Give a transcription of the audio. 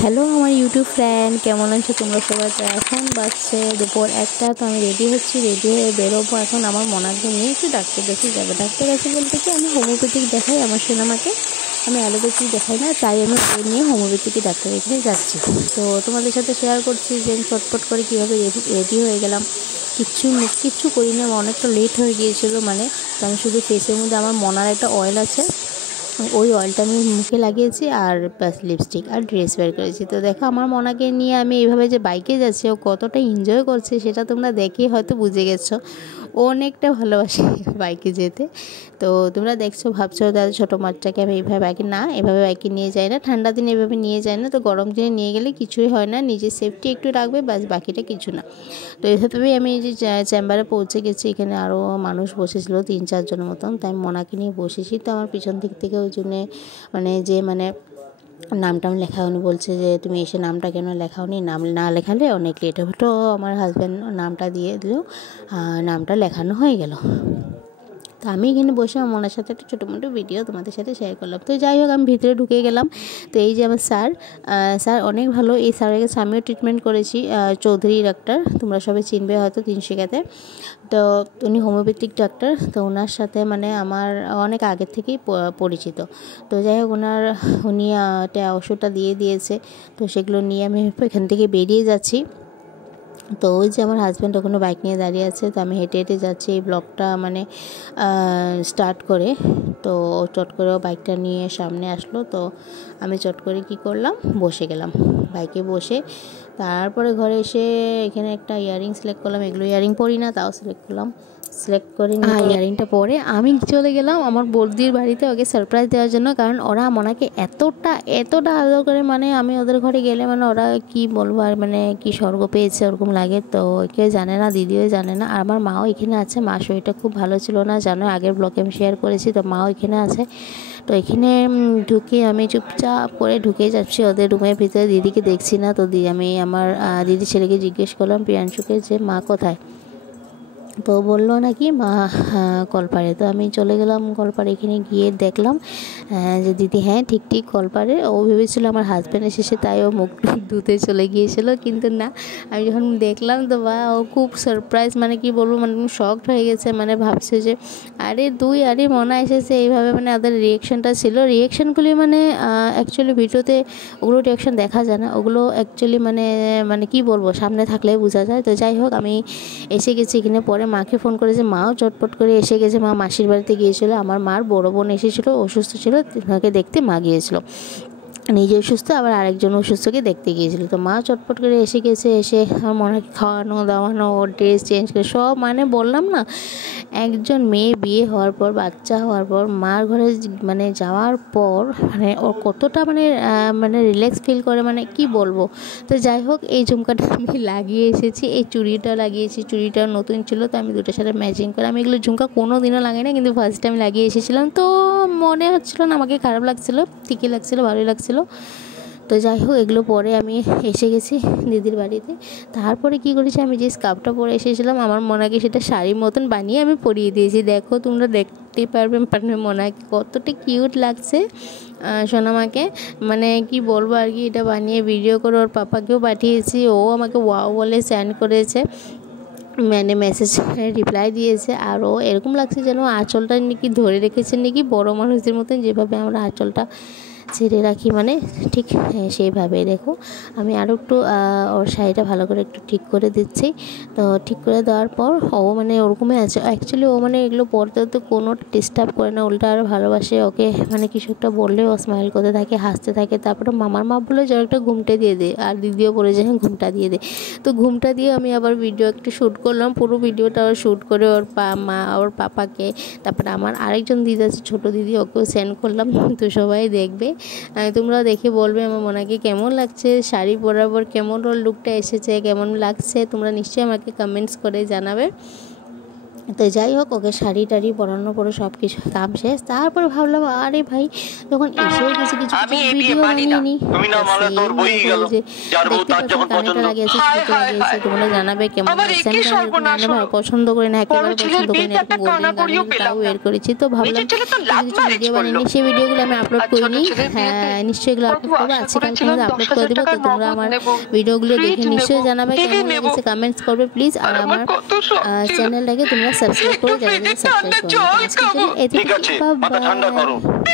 Hello আমার YouTube friend, কেমন আছো তোমরা সবাই? তো এখন বাজছে দুপুর 1টা। তো আমি রেডি হচ্ছি, রেডি হয়ে বেরোবো এখন আমার মনাকে নিয়ে একটু ডাক্তার দেখে যাবো। ডাক্তার কাছে বলতে কি আমি হোমিওপ্যাথিক দেখাই আমার সোনামাকে, আমি অ্যালোপ্যাথিক দেখাই না, তাই আমি ওই নিয়ে হোমিওপ্যাথিক ডাক্তার এখানে যাচ্ছি। তো তোমাদের সাথে শেয়ার করছি যে আমি চটপট করে কীভাবে রেডি হয়ে গেলাম। কিচ্ছু করি না, অনেকটা লেট হয়ে গিয়েছিলো। তো আমি শুধু ফেসের মধ্যে আমার মনার একটা অয়েল আছে, ওই অয়েলটা আমি মুখে লাগিয়েছি আর প্লাস লিপস্টিক আর ড্রেস বের করেছি। তো দেখো আমার মনাকে নিয়ে আমি এইভাবে যে বাইকে যাচ্ছি, ও কতটা এনজয় করছে সেটা তোমরা দেখেই হয়তো বুঝে গেছো। ও অনেকটা ভালোবাসে বাইকে যেতে। তো তোমরা দেখছো, ভাবছো দাদা ছোটো বাচ্চাকে আমি এইভাবে এভাবে বাইকে নিয়ে যাই না, ঠান্ডা দিনে এভাবে নিয়ে যায় না। তো গরম দিনে নিয়ে গেলে কিছুই হয় না, নিজের সেফটি একটু রাখবে, বাস বাকিটা কিছু না। তো এইভাবেই আমি যে চেম্বারে পৌঁছে গেছি। এখানে আরও মানুষ বসেছিল 3-4 জনের মতন, তাই মনাকে নিয়ে বসেছি। তো আমার পিছন দিক থেকে ওই জন্যে নামটাম লেখা উনি বলছে যে তুমি এসে নামটা কেন লেখাওনি, নাম না লেখালে অনেক লেট হবে। তো আমার হাজব্যান্ড নামটা দিয়ে দিল, নামটা লেখানো হয়ে গেল। তো আমি এখানে বসে আমার মনের সাথে একটা ছোটো মোটো ভিডিও তোমাদের সাথে শেয়ার করলাম। তো যাই হোক আমি ভিতরে ঢুকে গেলাম। তো এই যে আমার স্যার অনেক ভালো। এই স্যারের কাছে আমিও ট্রিটমেন্ট করেছি, চৌধুরী ডাক্তার, তোমরা সবাই চিনবে হয়তো তিনশিকাতে। তো উনি হোমিওপ্যাথিক ডাক্তার। তো ওনার সাথে আমার অনেক আগের থেকেই পরিচিত। তো যাই হোক উনি ওষুধটা দিয়ে দিয়েছে। তো সেগুলো নিয়ে আমি এখান থেকে বেরিয়ে যাচ্ছি। তো ওই যে আমার হাজব্যান্ড ওখানে বাইক নিয়ে দাঁড়িয়ে আছে। তো আমি হেঁটে হেঁটে যাচ্ছি এই ব্লগটা স্টার্ট করে। তো চট করে বাইকটা নিয়ে সামনে আসলো। তো আমি চট করে কি করলাম, বসে গেলাম বাইকে বসে। তারপরে ঘরে এসে এখানে একটা ইয়ারিং সিলেক্ট করলাম। এগুলো ইয়ারিং পরি না, তাও সিলেক্ট করে নিয়ে ইয়ারিংটা পরে আমি চলে গেলাম আমার বৌদির বাড়িতে ওকে সারপ্রাইজ দেওয়ার জন্য। কারণ ওরা মনাকে এতটা আদর করে, আমি ওদের ঘরে গেলে ওরা কি বলবো আর কি স্বর্গ পেয়েছে ওরকম লাগে। তো কেউ জানে না, দিদিও জানে না। আর আমার মাও এখানে আছে। মা শরীরটা খুব ভালো ছিল না, জানো, আগের ব্লগে আমি শেয়ার করেছি। তো মাও এখানে আছে। তো এখানে ঢুকে আমি চুপচাপ করে ঢুকে যাচ্ছি ওদের রুমের ভিতরে। দিদিকে দেখছি না। তো আমি আমার দিদি ছেলেকে জিজ্ঞেস করলাম, প্রিয়াংশুকে, যে মা কোথায়। তো বললো নাকি মা কলপাড়ে। তো আমি চলে গেলাম কলপাড়ে। এখানে গিয়ে দেখলাম যে দিদি হ্যাঁ ঠিক কলপাড়ে। ও ভেবেছিল আমার হাজব্যান্ড এসেছে, তাই ও মুখ ধুতে চলে গিয়েছিল, কিন্তু না। আমি যখন দেখলাম তো ও খুব সারপ্রাইজ, কি বলবো, শকড হয়ে গেছে। ভাবছে যে আরে মনা এসেছে এইভাবে। ওদের রিয়েকশনটা ছিল, রিয়েকশনগুলি অ্যাকচুয়ালি ভিডিওতে ওগুলো রিয়েকশন দেখা যায় না। ওগুলো অ্যাকচুয়ালি কি বলবো, সামনে থাকলে বোঝা যায়। তো যাই হোক আমি এসে গেছি এখানে। পরে মাকে ফোন করেছে, মাও চটপট করে এসে গেছে। মা মাসির বাড়িতে গিয়েছিলো, আমার মার বড় বোন এসেছিলো, অসুস্থ ছিল, তাকে দেখতে মা গিয়েছিলো। নিজে অসুস্থ, আবার আরেকজন অসুস্থকে দেখতে গিয়েছিলো। তো মা চটপট করে এসে গেছে। এসে আমার মনে খাওয়ানো দাওয়ানো, ওর ড্রেস চেঞ্জ করে সব, বললাম না, একজন মেয়ে বিয়ে হওয়ার পর, বাচ্চা হওয়ার পর, মার ঘরে যাওয়ার পর ওর কতটা রিল্যাক্স ফিল করে, কি বলবো। তো যাই হোক এই ঝুমকাটা আমি লাগিয়ে এসেছি, এই চুড়িটা লাগিয়েছি, চুড়িটা নতুন ছিল। তো আমি দুটোর সাথে ম্যাচিং করে, আমি এগুলো ঝুমকা কোনো দিনও লাগাই না, কিন্তু ফার্স্ট টাইম লাগিয়ে এসেছিলাম। তো মনে হচ্ছিলো না আমাকে খারাপ লাগছিলো, ঠিকই লাগছিলো, ভালোই লাগছিলো। তো যাই হোক এগুলো পরে আমি এসে গেছি দিদির বাড়িতে। তারপরে কি করেছি, আমি যে স্কার্ফটা পরে এসেছিলাম আমার মনাকে সেটা শাড়ির মতন বানিয়ে আমি পরিয়ে দিয়েছি। দেখো তোমরা দেখতেই পারবে মনাকে কতটা কিউট লাগছে সোনামাকে। কি বলবো আর কি, এটা বানিয়ে ভিডিও করে ওর পাপাকেও পাঠিয়েছি। ও আমাকে ওয়াও বলে সেন্ড করেছে, মেসেজ রিপ্লাই দিয়েছে। আর ও এরকম লাগছে যেন আঁচলটা নাকি ধরে রেখেছে নাকি বড় মানুষদের মতন, যেভাবে আমরা আঁচলটা ছেড়ে রাখি, ঠিক সেইভাবে। দেখো আমি আরও একটু ওর শাড়িটা ভালো করে একটু ঠিক করে দিচ্ছি। তো ঠিক করে দেওয়ার পর ও ওরকমই আছে। অ্যাকচুয়ালি ও এগুলো পরতে তো কোনো ডিস্টার্ব করে না, উল্টা আরও ভালোবাসে ওকে। কিছু একটা বললে ও স্মাইল করতে থাকে, হাসতে থাকে। তারপরে মামার মা বলে যে একটা ঘুমটা দিয়ে দে, আর দিদিও বলে যে হ্যাঁ ঘুমটা দিয়ে দে। তো ঘুমটা দিয়ে আমি আবার ভিডিও একটু শ্যুট করলাম, পুরো ভিডিওটা শ্যুট করে ওর পাপাকে, তারপরে আমার আরেকজন দিদি আছে ছোটো দিদি, ওকেও সেন্ড করলাম। তো সবাই দেখবে, তোমরাও দেখে বলবে আমার মনাকে কেমন লাগছে, শাড়ি পরার পর কেমন ওর লুকটা এসেছে, কেমন লাগছে, তোমরা নিশ্চয়ই আমাকে কমেন্টস করে জানাবে। তো যাই হোক, ওকে শাড়ি টাড়ি পরানোর পরে সব কিছু কাম শেষ। তারপরে ভাবলাম আরে ভাই যখন এসে গেছি কিছু ভিডিও বানিয়ে নিই। দেখতে পাচ্ছি কানেরটা লাগিয়েছি, স্পিকার লাগিয়েছি। তোমরা জানাবে কেমন লাগছে। আমি ভাই পছন্দ করি না, একেবারে পছন্দ করি না এরকম গোল্ডেন গান, তাও বের করেছি। তো ভাবলাম কিছু ভিডিও বানিয়ে নিই। সেই ভিডিওগুলো আমি আপলোড করিনি, হ্যাঁ নিশ্চয়ই এগুলো আপলোড করবো, আজকে কালকে আপলোড করে দেবো। তো তোমরা আমার ভিডিওগুলো দেখে নিশ্চয়ই জানাবে কেমন লেগেছে, কমেন্টস করবে প্লিজ। আর আমার চ্যানেলটাকে তোমরা সাবস্ক্রাইব করে যাবে, সাবস্ক্রাইব করবে। আজকের জন্য এতটুকু, বাই বাই।